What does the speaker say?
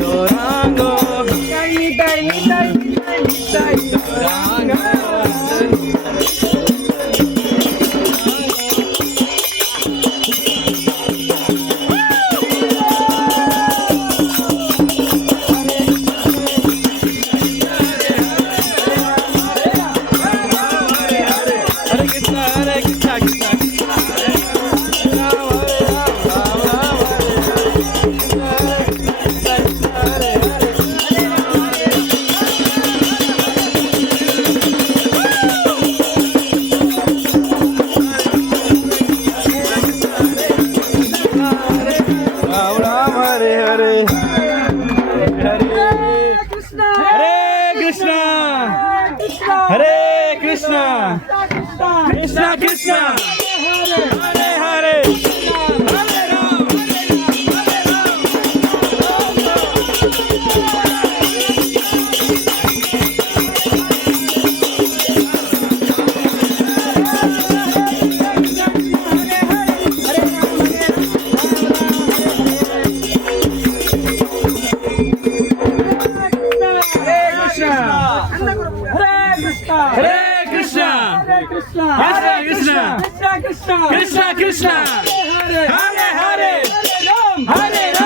Gauranga Nitai Nitai Nitai Nitai Gauranga Hare Krishna, Krishna Krishna, Hare Hare, Hare Ram, Hare Ram, Hare Krishna, Hare Krishna, Krishna Krishna, Hare Hare, Hare Ram, Hare Ram.